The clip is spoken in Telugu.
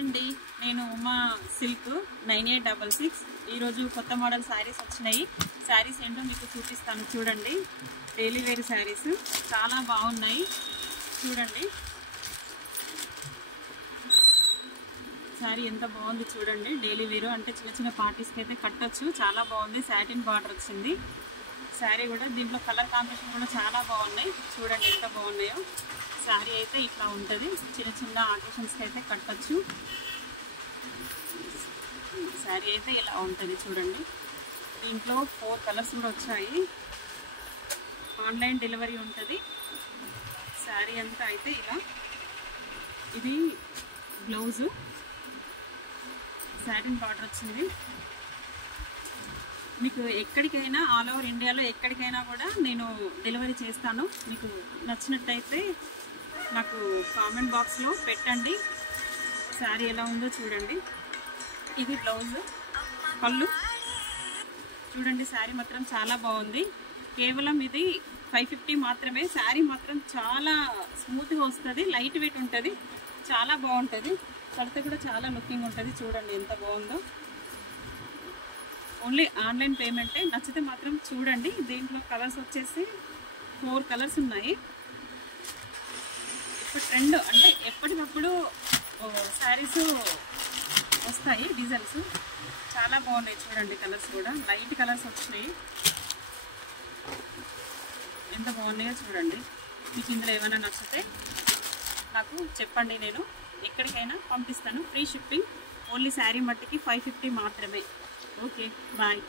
అండి నేను ఉమా సిల్క్ 9866 ఈరోజు కొత్త మోడల్ శారీస్ వచ్చినాయి. శారీస్ ఏంటో మీకు చూపిస్తాను చూడండి. డైలీ వేర్ శారీస్ చాలా బాగున్నాయి చూడండి. శారీ ఎంత బాగుంది చూడండి. డైలీ వేర్ అంటే చిన్న చిన్న పార్టీస్కి అయితే కట్టొచ్చు. చాలా బాగుంది. సాటిన్ బార్డర్ వచ్చింది. శారీ కూడా దీంట్లో కలర్ కాంబినేషన్ కూడా చాలా బాగున్నాయి చూడండి ఎంత బాగున్నాయో. శారీ అయితే ఇట్లా ఉంటుంది. చిన్న చిన్న ఆకేషన్స్కి అయితే కట్టచ్చు. శారీ అయితే ఇలా ఉంటుంది చూడండి. దీంట్లో 4 కలర్స్ కూడా వచ్చాయి. ఆన్లైన్ డెలివరీ ఉంటుంది. శారీ అంతా అయితే ఇలా. ఇది బ్లౌజు సాటిన్ బార్డర్ వచ్చింది. మీకు ఎక్కడికైనా ఆల్ ఓవర్ ఇండియాలో ఎక్కడికైనా కూడా నేను డెలివరీ చేస్తాను. మీకు నచ్చినట్టయితే నాకు కామెంట్ బాక్స్లో పెట్టండి. శారీ ఎలా ఉందో చూడండి. ఇది బ్లౌజ్, పళ్ళు చూడండి. శారీ మాత్రం చాలా బాగుంది. కేవలం ఇది 550 మాత్రమే. శారీ మాత్రం చాలా స్మూత్గా వస్తుంది. లైట్ వెయిట్ ఉంటుంది. చాలా బాగుంటుంది. కడితే కూడా చాలా లుకింగ్ ఉంటుంది. చూడండి ఎంత బాగుందో. ఓన్లీ ఆన్లైన్ పేమెంటే. నచ్చితే మాత్రం చూడండి. దీంట్లో కలర్స్ వచ్చేసి 4 కలర్స్ ఉన్నాయి. ఇప్పుడు ట్రెండ్ అంటే ఎప్పటికప్పుడు శారీస్ వస్తాయి. డిజైన్స్ చాలా బాగున్నాయి చూడండి. కలర్స్ కూడా లైట్ కలర్స్ వచ్చినాయి. ఎంత బాగున్నాయో చూడండి. మీకు ఇందులో ఏమైనా నచ్చితే నాకు చెప్పండి. నేను ఎక్కడికైనా పంపిస్తాను. Free shipping. ఓన్లీ శారీ మట్టికి 550 మాత్రమే. Okay bye.